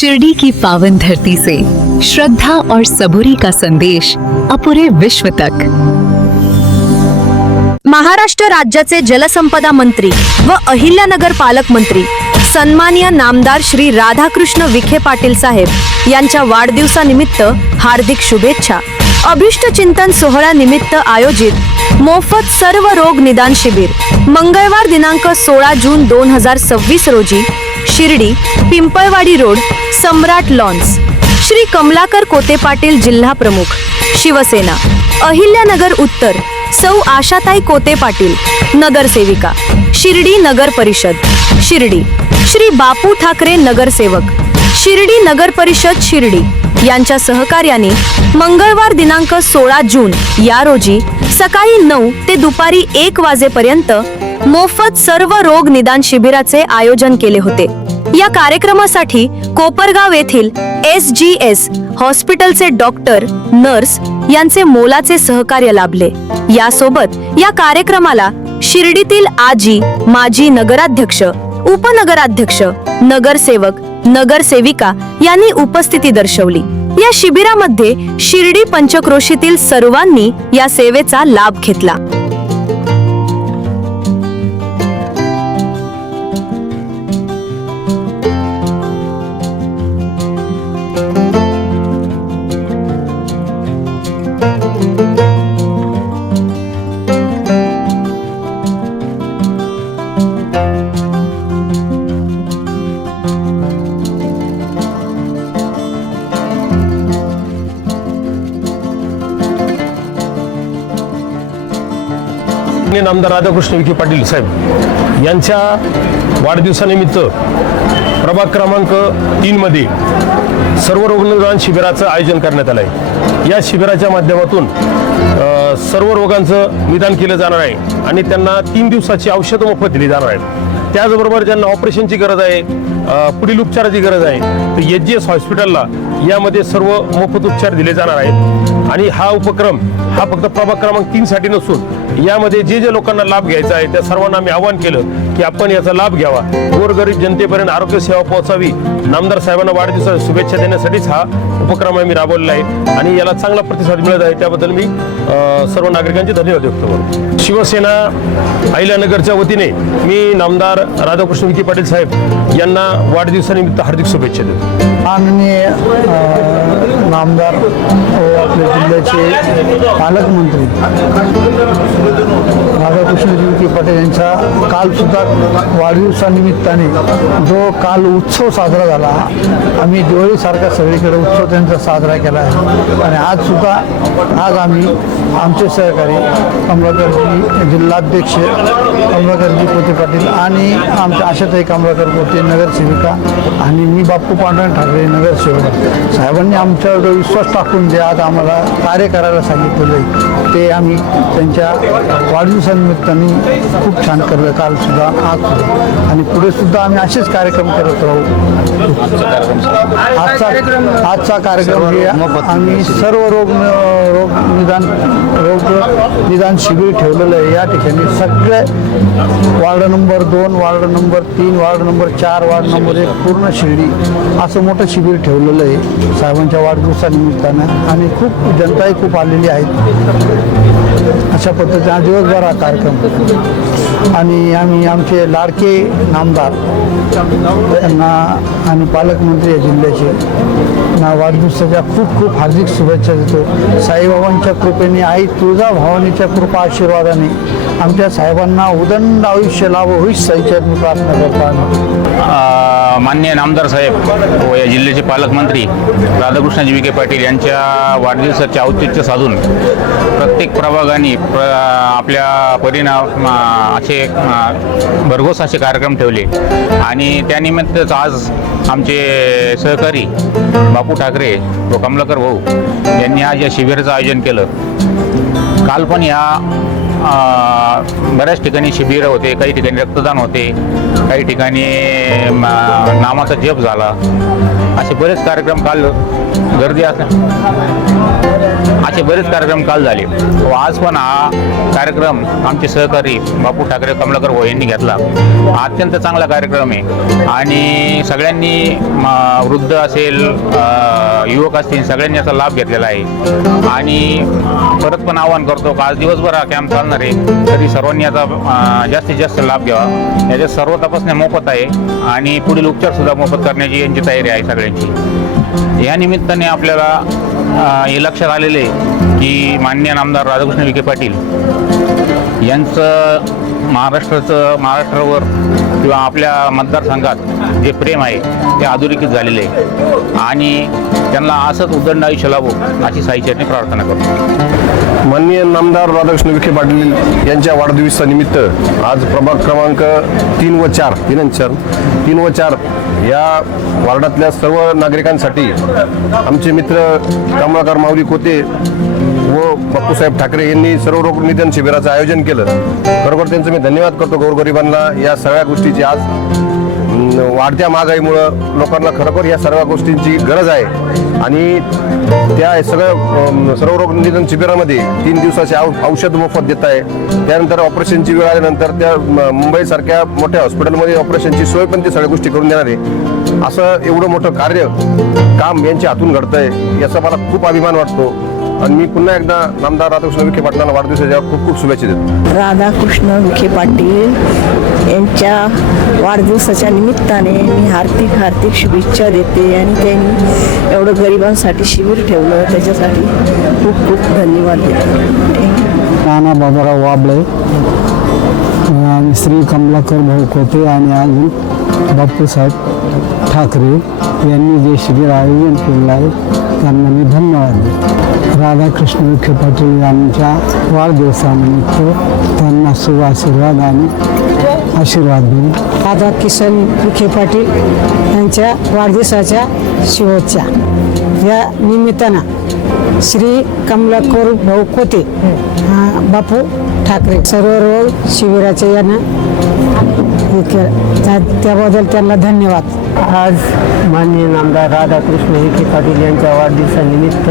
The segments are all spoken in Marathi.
शिरडी की पावन धरती से श्रद्धा और सबूरी का संदेश अपूरे विश्व तक। महाराष्ट्र राज्याचे जलसंपदा मंत्री व अहिल्यानगर पालकमंत्री सन्माननीय नामदार श्री राधाकृष्ण विखे पाटील साहेब यांच्या वाढदिवसानिमित्त हार्दिक शुभेच्छा। अभिष्ट चिंतन सोहळ्यानिमित्त आयोजित मोफत सर्व रोग निदान शिबिर मंगळवार दिनांक 16 जून 2026 रोजी शिर्डी पिंपळवाडी रोड सम्राट लॉन्स श्री कमलाकर कोते पाटील जिल्हा प्रमुख शिवसेना अहिल्यानगर उत्तर सौ आशाताई कोते पाटील नगरसेविका शिर्डी नगर परिषद शिर्डी श्री बापू ठाकरे नगरसेवक शिर्डी नगर परिषद शिर्डी यांच्या सहकार्याने मंगळवार दिनांक 16 जून या रोजी सकाळी 9 ते दुपारी 1 वाजेपर्यंत मोफत सर्व रोग निदान शिबिराचे आयोजन केले होते। या कार्यक्रमासाठी कोपरगाव येथील SGS हॉस्पिटलचे डॉक्टर नर्स यांचे मोलाचे सहकार्य लाभले। यासोबत या कार्यक्रमाला शिर्डीतील आजी माजी नगराध्यक्ष उपनगराध्यक्ष नगरसेवक नगरसेविका यांनी उपस्थिती दर्शवली। या शिबिरामध्ये शिर्डी पंचक्रोशीतील सर्वांनी या सेवेचा लाभ घेतला। नामदार राधाकृष्ण विखे पाटील साहेब यांच्या वाढदिवसानिमित्त प्रभाग क्रमांक 3 मध्ये सर्व रोग निदान शिबिराचं आयोजन करण्यात आलं आहे। या शिबिराच्या माध्यमातून सर्व रोगांचं निदान केलं जाणार आहे आणि त्यांना 3 दिवसाची औषधं मोफत दिली जाणार आहेत। त्याचबरोबर ज्यांना ऑपरेशनची गरज आहे पुढील उपचाराची गरज आहे तर SGS हॉस्पिटलला यामध्ये सर्व मोफत उपचार दिले जाणार आहेत। आणि हा उपक्रम हा फक्त प्रभाग क्रमांक 3 साठी नसून यामध्ये जे जे लोकांना लाभ घ्यायचा आहे त्या सर्वांना आम्ही आवाहन केलं की आपण याचा लाभ घ्यावा, गोरगरीब जनतेपर्यंत आरोग्य सेवा पोहोचावी। नामदार साहेबांना वाढदिवसाच्या शुभेच्छा देण्यासाठीच हा उपक्रम आम्ही राबवलेला आहे आणि याला चांगला प्रतिसाद मिळत आहे। त्याबद्दल मी सर्व नागरिकांचे धन्यवाद व्यक्त करतो। शिवसेना अहिल्यानगरच्या वतीने मी नामदार राधाकृष्ण विखे पाटील साहेब यांना वाढदिवसानिमित्त हार्दिक शुभेच्छा देतो। माननीय नामदार आपल्या जिल्ह्याचे पालकमंत्री राधाकृष्ण विखे पाटील यांचा काल सुद्धा वाढदिवसानिमित्ताने जो काल उत्सव साजरा झाला, आम्ही दिवाळीसारखा सगळीकडे उत्सव त्यांचा साजरा केला आहे आणि आज सुद्धा आम्ही आमचे सहकारी कमलाकरजी जिल्हाध्यक्ष कमलाकरजी कोते पाटील आणि आमच्या आशाताई कमलाकर कोते नगरसेविका आणि मी बापू पांडुरंग ठाकरे नगरसेवक साहेबांनी आमच्यावर विश्वास टाकून जे आज आम्हाला कार्य करायला सांगितलेलं आहे ते आम्ही त्यांच्या वाढदिवसानिमित्ताने खूप छान करलं काल सुद्धा आज आणि पुढे सुद्धा आम्ही असेच कार्यक्रम करत राहू। आजचा कार्यक्रम हे आम्ही सर्व रोग निदान शिबिर ठेवलेलं आहे। या ठिकाणी सगळे ward number 2 ward number 3 ward number 4 ward number 1 पूर्ण शिर्डी असं मोठं शिबिर ठेवलेलं आहे साहेबांच्या वाढदिवसानिमित्तानं आणि खूप जनताही खूप आलेली आहेत। अशा पद्धतीने आज दिवसभर हा कार्यक्रम आणि आम्ही आमचे लाडके नामदार यांना आणि पालकमंत्री या जिल्ह्याचे वाढदिवसाच्या खूप खूप हार्दिक शुभेच्छा देतो। साईबाबांच्या कृपेने आई तुळजा भवानीच्या कृपा आशीर्वादाने आमच्या साहेबांना उदंड आयुष्य लाभ होईच साईच्या मी प्रार्थना करतो। माननीय नामदार साहेब व या जिल्ह्याचे पालकमंत्री राधाकृष्णजी विखे पाटील यांच्या वाढदिवसाचे औचित्य साधून प्रत्येक प्रभागाने आपल्या परिणाम असे भरघोस असे कार्यक्रम ठेवले आणि त्यानिमित्तच आज आमचे सहकारी बापू ठाकरे व कमलाकर भाऊ यांनी आज या शिबिराचं आयोजन केलं। काल पण या बऱ्याच ठिकाणी शिबिरं होते, काही ठिकाणी रक्तदान होते, काही ठिकाणी नामाचा जप झाला, असे बरेच कार्यक्रम काल गर्दी असल्या असे बरेच कार्यक्रम काल झाले व आज पण हा कार्यक्रम आमचे सहकारी बापू ठाकरे कमलाकर भाऊ यांनी घेतला. हा अत्यंत चांगला कार्यक्रम आहे आणि सगळ्यांनी वृद्ध असेल युवक असतील सगळ्यांनी याचा लाभ घेतलेला आहे. आणि परत पण आवाहन करतो का आज दिवसभर हा कॅम्प चालणार आहे तरी सर्वांनी याचा जास्तीत जास्त लाभ घ्यावा. याच्यात सर्व तपासण्या मोफत आहे आणि पुढील उपचार सुद्धा मोफत करण्याची यांची तयारी आहे सगळ्यांची. या निमित्ताने आपल्याला हे लक्षात आलेले की माननीय नामदार राधाकृष्ण विखे पाटील यांचं महाराष्ट्रावर किंवा आपल्या मतदारसंघात जे प्रेम आहे ते अधोरेखित झालेले आहे आणि त्यांना असंच उदंड आयुष्य लाभो अशी साईचरणी प्रार्थना करतो. माननीय नामदार राधाकृष्ण विखे पाटील यांच्या वाढदिवसानिमित्त आज प्रभाग क्रमांक 3 व 4 या वार्डातल्या सर्व नागरिकांसाठी आमचे मित्र कमलाकर माऊली कोते व बापूसाहेब ठाकरे यांनी सर्व रोग निदान शिबिराचं आयोजन केलं. खरोखर त्यांचं मी धन्यवाद करतो. गोरगरिबांना या सगळ्या गोष्टीची आज वाढत्या महागाईमुळं लोकांना खरोखर या सर्व गोष्टींची गरज आहे आणि त्या सर्व रोग निदान शिबिरामध्ये 3 दिवसाचे औषध मोफत देत आहे. त्यानंतर ऑपरेशनची वेळ आल्यानंतर त्या मुंबईसारख्या मोठ्या हॉस्पिटलमध्ये ऑपरेशनची सोय पण ते सगळ्या गोष्टी करून देणार आहे. असं एवढं मोठं काम यांच्या हातून घडतंय याचा मला खूप अभिमान वाटतो आणि मी पुन्हा एकदा नामदार राधाकृष्ण विखे पाटलांना वाढदिवसाच्या खूप खूप शुभेच्छा देतो. राधाकृष्ण विखे पाटील यांच्या वाढदिवसाच्या निमित्ताने मी हार्दिक शुभेच्छा देते आणि त्यांनी एवढं गरिबांसाठी शिबिर ठेवलं त्याच्यासाठी खूप खूप धन्यवाद देते. नाना बाबाराव वाबळे आणि श्री कमलाकर भाऊ कोते आणि अजून बापूसाहेब ठाकरे यांनी जे शिबिर आयोजन केलेलं आहे त्यांना मी धन्यवाद देतो. राधाकृष्ण विखे पाटील यांच्या वाढदिवसानिमित्त त्यांना शुभ आशीर्वाद आणि आशीर्वाद देईन. राधाकिशन विखे पाटील यांच्या वाढदिवसाच्या शुभेच्छा. या निमित्तानं श्री कमलाकर भाऊ कोते बापू ठाकरे सर्व रोग शिबिराचे यांना त्याबद्दल त्यांना धन्यवाद. आज माननीय नामदार राधाकृष्ण विखे पाटील यांच्या वाढदिवसानिमित्त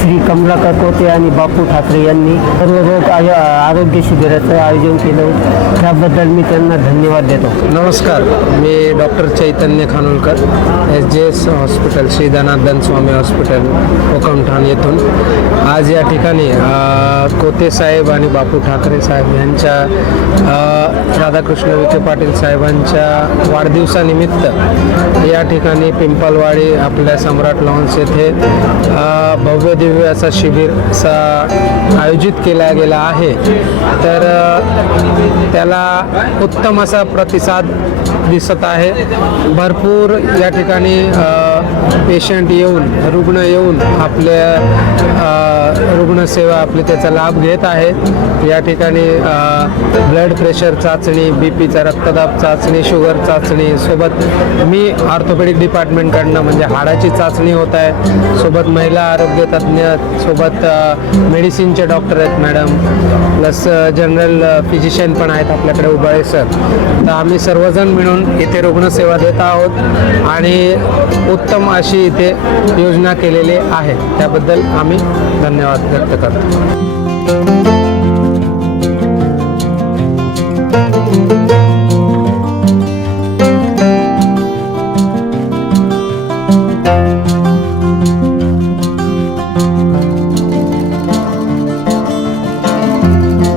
श्री कमलाकर कोते आणि बापू ठाकरे यांनी सर्व रोग आरोग्य शिबिराचं आयोजन केलं त्याबद्दल मी त्यांना धन्यवाद देतो. नमस्कार, मी डॉक्टर चैतन्य खानोलकर, SJS हॉस्पिटल श्री धनार्दन स्वामी हॉस्पिटल कोकमठाण येथून आज या ठिकाणी कोते साहेब आणि बापू ठाकरे साहेब यांच्या राधाकृष्ण विखे पाटील साहेबांच्या वाढदिवसानिमित्त या ठिकाणी पिंपलवाडी आपल्या सम्राट लॉन्स येथे भव्य दिव्य असा शिबिर आयोजित केला गेला आहे. तर त्याला उत्तम असा प्रतिसाद दिसत आहे. भरपूर या ठिकाणी पेशंट येऊन रुग्ण येऊन आपल्या रुग्णसेवा आपली त्याचा लाभ घेत आहे. या ठिकाणी ब्लड प्रेशर चाचणी, BPचा रक्तदाब चाचणी, शुगर चाचणी, सोबत मी ऑर्थोपेडिक डिपार्टमेंटकडनं म्हणजे हाडाची चाचणी होत आहे. सोबत महिला आरोग्य तज्ज्ञ, सोबत मेडिसिनचे डॉक्टर आहेत मॅडम, प्लस जनरल फिजिशियन पण आहेत आपल्याकडे उबाळे सर. तर आम्ही सर्वजण मिळून इथे रुग्णसेवा देत आहोत आणि उत्तम अशी इथे योजना केलेली आहे. त्याबद्दल आम्ही धन्यवाद व्यक्त करतो.